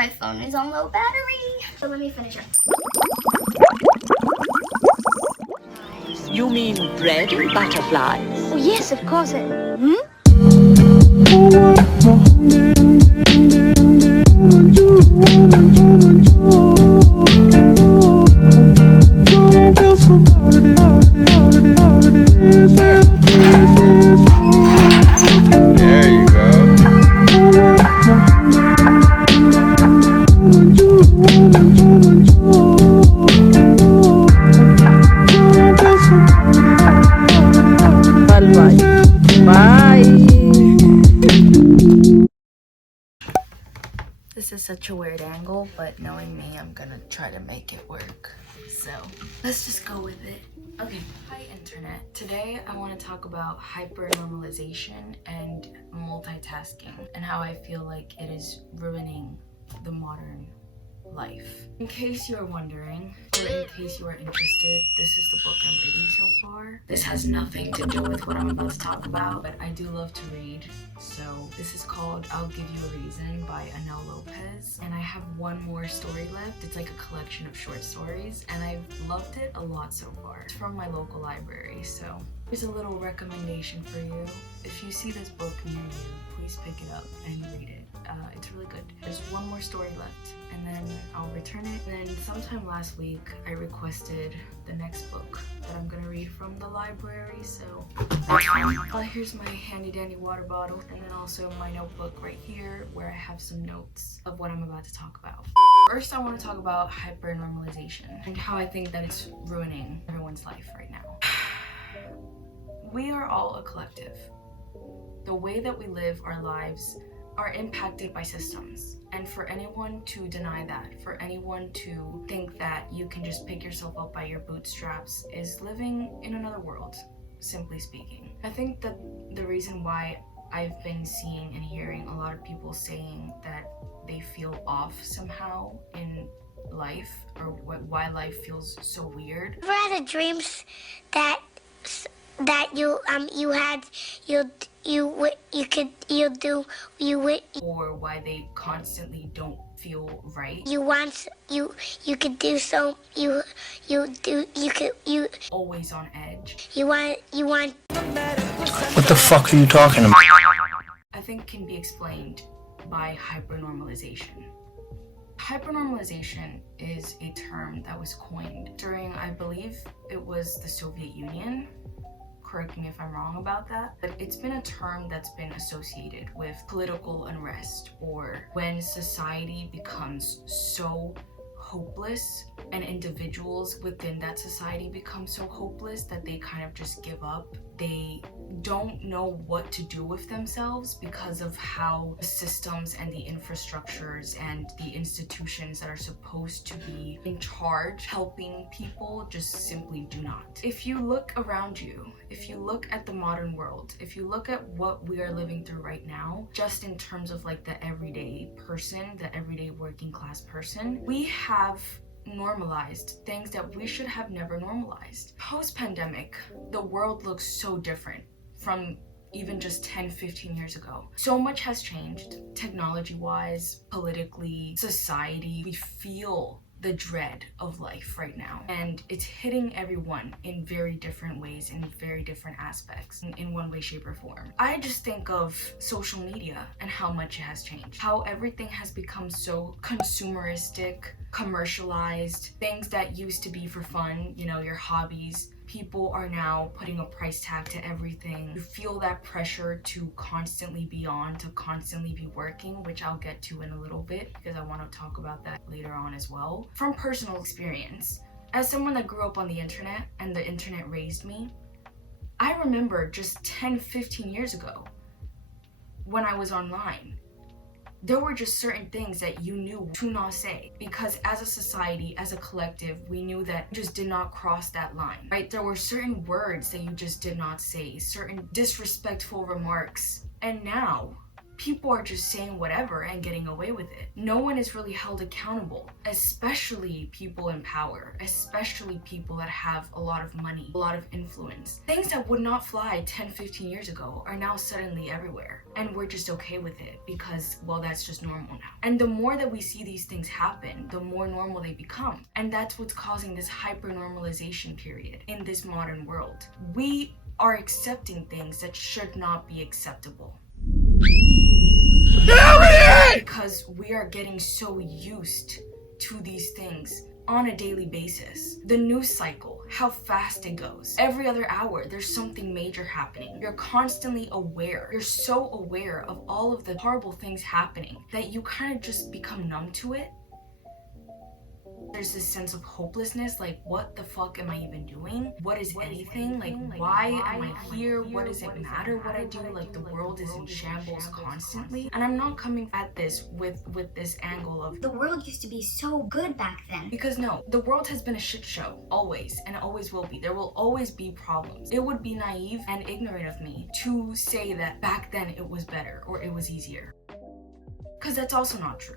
My phone is on low battery. So let me finish it. You mean bread and butterflies? Oh yes, of course. There you go. Bye. This is such a weird angle, but knowing me, I'm gonna try to make it work. So let's just go with it. Okay, hi internet. Today I want to talk about hypernormalization and multitasking and how I feel like it is ruining the modern life. In case you're wondering, or in case you are interested, this is the book I'm reading so far. This has nothing to do with what I'm about to talk about, but I do love to read. So this is called I'll Give You a Reason by Anel Lopez, and I have one more story left. It's like a collection of short stories, and I've loved it a lot so far. It's from my local library, so here's a little recommendation for you. If you see this book near you, please pick it up and read it. It's really good. There's one more story left, and then I'll return it. And then sometime last week, I requested the next book that I'm gonna read from the library, so here's my handy dandy water bottle, and then also my notebook right here where I have some notes of what I'm about to talk about. First, I want to talk about hypernormalization and how I think that it's ruining everyone's life right now. We are all a collective. The way that we live our lives are impacted by systems, and for anyone to deny that, for anyone to think that you can just pick yourself up by your bootstraps is living in another world, simply speaking. I think that the reason why I've been seeing and hearing a lot of people saying that they feel off somehow in life, or why life feels so weird. Ever had a dreams that Or why they constantly don't feel right. Always on edge. What the fuck are you talking about? I think can be explained by hypernormalization. Hypernormalization is a term that was coined during, I believe it was the Soviet Union. Correct me if I'm wrong about that, but it's been a term that's been associated with political unrest, or when society becomes so hopeless and individuals within that society become so hopeless that they kind of just give up. They don't know what to do with themselves because of how the systems and the infrastructures and the institutions that are supposed to be in charge helping people just simply do not. If you look around you, if you look at the modern world, if you look at what we are living through right now, just in terms of like the everyday person, the everyday working class person, we have normalized things that we should have never normalized. Post-pandemic, the world looks so different from even just 10-15 years ago. So much has changed, technology-wise, politically, society. We feel the dread of life right now, and it's hitting everyone in very different ways, in very different aspects, in one way, shape, or form. I just think of social media and how much it has changed, how everything has become so consumeristic, commercialized. Things that used to be for fun, you know, your hobbies, people are now putting a price tag to everything. You feel that pressure to constantly be on, to constantly be working, which I'll get to in a little bit because I want to talk about that later on as well. From personal experience, as someone that grew up on the internet and the internet raised me, I remember just 10-15 years ago when I was online, there were just certain things that you knew to not say, because as a society, as a collective, we knew that you just did not cross that line, right? There were certain words that you just did not say, certain disrespectful remarks. And now people are just saying whatever and getting away with it. No one is really held accountable, especially people in power, especially people that have a lot of money, a lot of influence. Things that would not fly 10, 15 years ago are now suddenly everywhere. And we're just okay with it because, well, that's just normal now. And the more that we see these things happen, the more normal they become. And that's what's causing this hypernormalization period in this modern world. We are accepting things that should not be acceptable. Because we are getting so used to these things on a daily basis. The news cycle, how fast it goes. Every other hour, there's something major happening. You're constantly aware. You're so aware of all of the horrible things happening that you kind of just become numb to it. There's this sense of hopelessness, like, what the fuck am I even doing? What is anything? Like, why am I here? What does it matter what I do? Like, the world is in shambles constantly. And I'm not coming at this with this angle of the world used to be so good back then. because no, the world has been a shit show, always, and always will be. There will always be problems. It would be naive and ignorant of me to say that back then it was better or it was easier. Because that's also not true.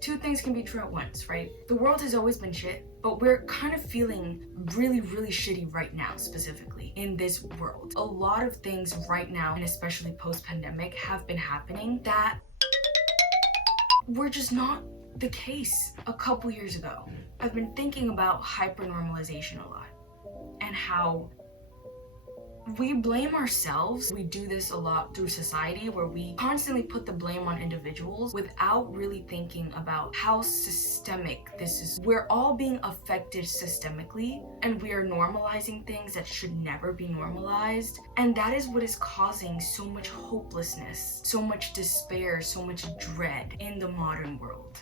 Two things can be true at once, right? The world has always been shit, but we're kind of feeling really, really shitty right now, specifically in this world. A lot of things right now, and especially post-pandemic, have been happening that were just not the case a couple years ago. I've been thinking about hypernormalization a lot and how we blame ourselves. We do this a lot through society where we constantly put the blame on individuals without really thinking about how systemic this is. We're all being affected systemically and we are normalizing things that should never be normalized. And that is what is causing so much hopelessness, so much despair, so much dread in the modern world.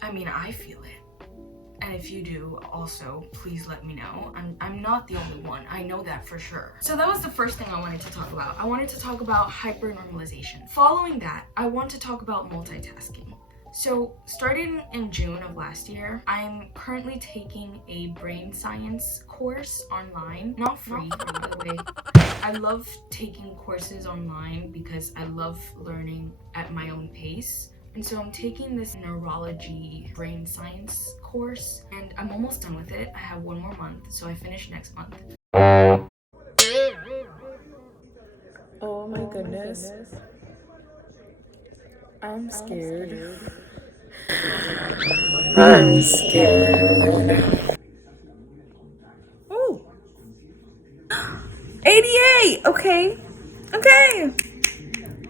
I mean, I feel it. And if you do, also, please let me know. I'm not the only one. I know that for sure. So that was the first thing I wanted to talk about. I wanted to talk about hypernormalization. Following that, I want to talk about multitasking. So starting in June of last year, I'm currently taking a brain science course online. Not free, by the way. I love taking courses online because I love learning at my own pace. And so I'm taking this neurology brain science course and I'm almost done with it. I have one more month, so I finish next month. Oh my goodness. I'm scared. I'm scared. Oh! 88! Okay. Okay.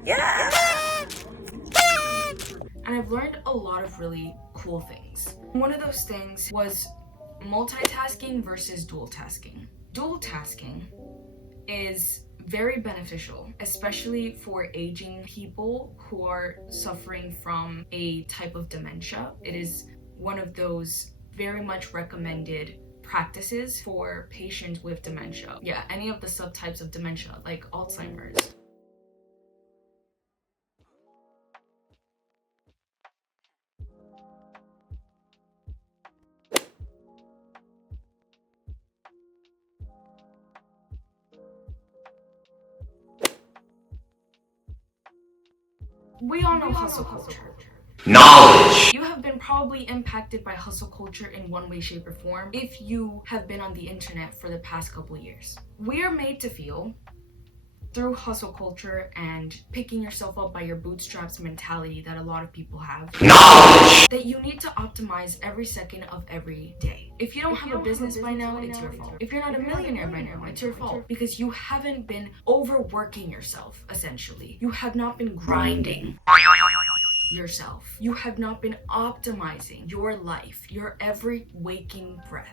Yeah! And I've learned a lot of really cool things. One of those things was multitasking versus dual tasking. Dual tasking is very beneficial, especially for aging people who are suffering from a type of dementia. It is one of those very much recommended practices for patients with dementia. Yeah, any of the subtypes of dementia, like Alzheimer's. We all know hustle culture. Knowledge! You have been probably impacted by hustle culture in one way, shape, or form if you have been on the internet for the past couple years. We are made to feel, through hustle culture and picking yourself up by your bootstraps mentality that a lot of people have, knowledge, that you need to optimize every second of every day. If you don't have a business by now, it's your fault. If you're not a millionaire by now, it's your fault. Because you haven't been overworking yourself, essentially. You have not been grinding yourself. You have not been optimizing your life, your every waking breath.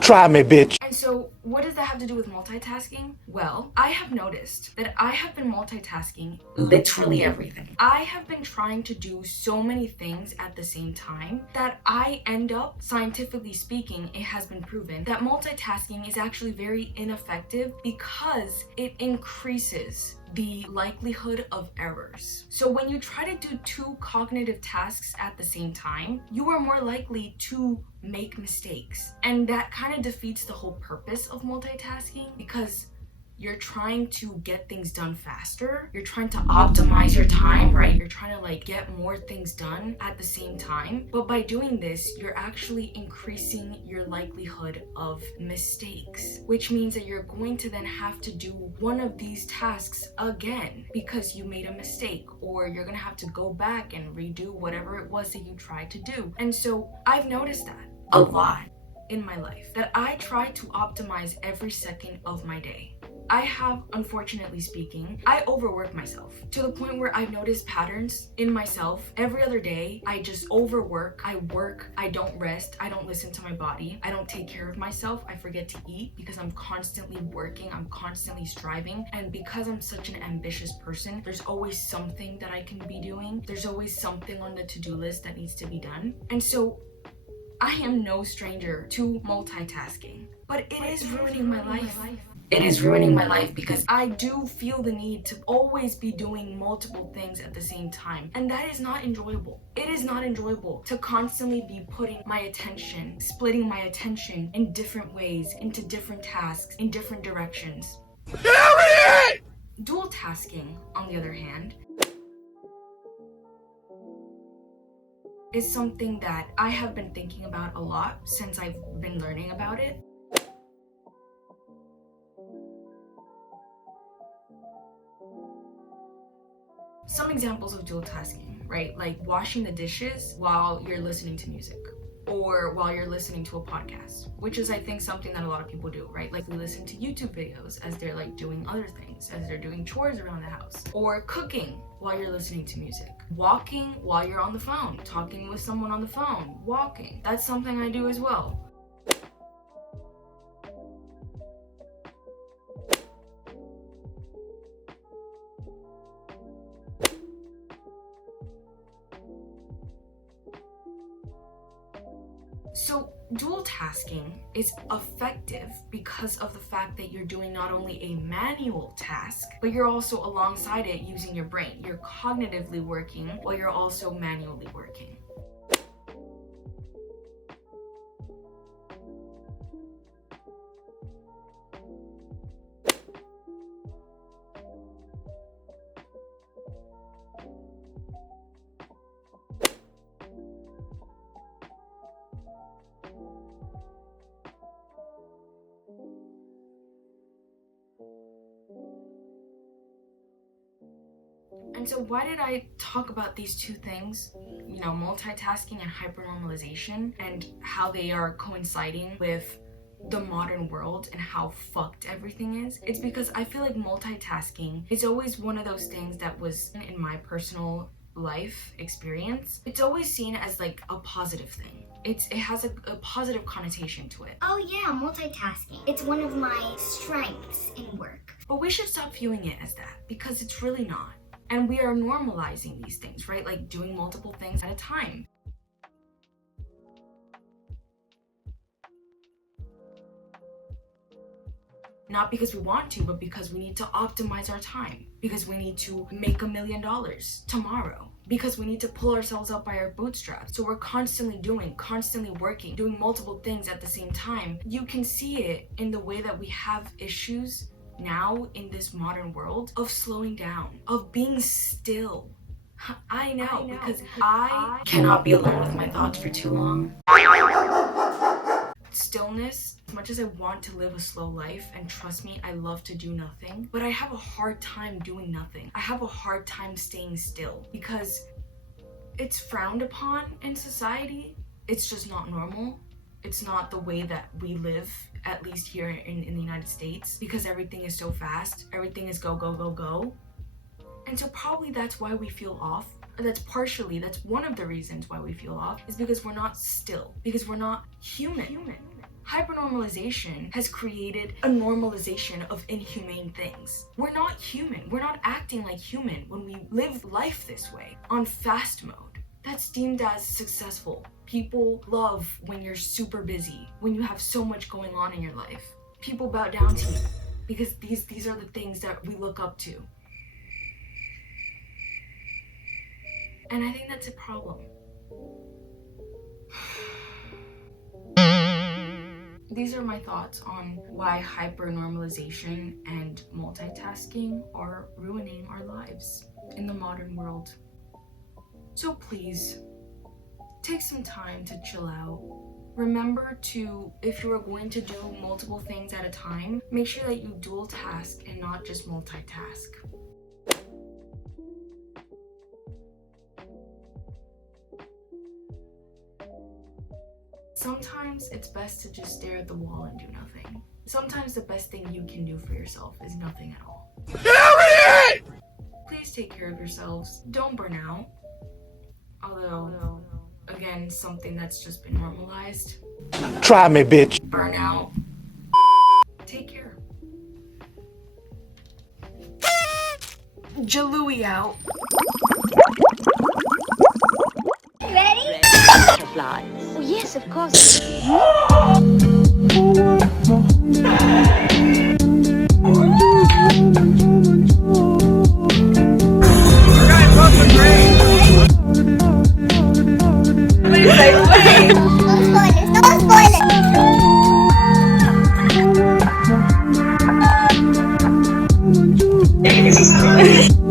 Try me, bitch. And so what does that have to do with multitasking? Well, I have noticed that I have been multitasking literally everything. I have been trying to do so many things at the same time that I end up, scientifically speaking, it has been proven that multitasking is actually very ineffective because it increases the likelihood of errors. So when you try to do two cognitive tasks at the same time, you are more likely to make mistakes. And that kind of defeats the whole purpose of multitasking because you're trying to get things done faster. You're trying to optimize your time, right? You're trying to like get more things done at the same time. But by doing this, you're actually increasing your likelihood of mistakes, which means that you're going to then have to do one of these tasks again because you made a mistake, or you're gonna have to go back and redo whatever it was that you tried to do. And so I've noticed that a lot in my life, that I try to optimize every second of my day. I have, unfortunately speaking, I overwork myself to the point where I've noticed patterns in myself. Every other day, I just overwork, I work, I don't rest, I don't listen to my body, I don't take care of myself, I forget to eat because I'm constantly working, I'm constantly striving, and because I'm such an ambitious person, there's always something that I can be doing, there's always something on the to-do list that needs to be done. And so I am no stranger to multitasking, but it is ruining my life. It is ruining my life because I do feel the need to always be doing multiple things at the same time. And that is not enjoyable. It is not enjoyable to constantly be putting my attention, splitting my attention in different ways, into different tasks, in different directions. Dual tasking, on the other hand, is something that I have been thinking about a lot since I've been learning about it. Some examples of dual tasking, right? Like washing the dishes while you're listening to music, or while you're listening to a podcast, which is, I think, something that a lot of people do, right? Like we listen to YouTube videos as they're like doing other things, as they're doing chores around the house, or cooking while you're listening to music, walking while you're on the phone, talking with someone on the phone, walking. That's something I do as well. So dual tasking is effective because of the fact that you're doing not only a manual task, but you're also alongside it using your brain. You're cognitively working while you're also manually working. And so why did I talk about these two things, multitasking and hypernormalization, and how they are coinciding with the modern world and how fucked everything is? It's because I feel like multitasking is always one of those things that was, in my personal life experience, it's always seen as like a positive thing. It has a positive connotation to it. Oh yeah, multitasking. It's one of my strengths in work. But we should stop viewing it as that, because it's really not. And we are normalizing these things, right? Like doing multiple things at a time. Not because we want to, but because we need to optimize our time. Because we need to make $1 million tomorrow. Because we need to pull ourselves up by our bootstraps. So we're constantly working, doing multiple things at the same time. You can see it in the way that we have issues now in this modern world of slowing down, of being still. I know, because I cannot be alone with my thoughts for too long. Stillness, as much as I want to live a slow life, and trust me, I love to do nothing, but I have a hard time doing nothing. I have a hard time staying still because it's frowned upon in society. It's just not normal. It's not the way that we live, at least here in the United States, because everything is so fast. Everything is go, go, go, go. And so probably that's why we feel off. That's one of the reasons why we feel off, is because we're not still, because we're not human. Hypernormalization has created a normalization of inhumane things. We're not human. We're not acting like human when we live life this way, on fast mode. That's deemed as successful. People love when you're super busy, when you have so much going on in your life. People bow down to you because these are the things that we look up to. And I think that's a problem. These are my thoughts on why hypernormalization and multitasking are ruining our lives in the modern world. So please, take some time to chill out. Remember to, if you are going to do multiple things at a time, make sure that you dual task and not just multitask. Sometimes it's best to just stare at the wall and do nothing. Sometimes the best thing you can do for yourself is nothing at all. Please take care of yourselves. Don't burn out. Although, again, something that's just been normalized. Try me, bitch. Burnout. Take care. Jalooey out. Ready? Butterflies. Oh, yes, of course. Don't spoil it.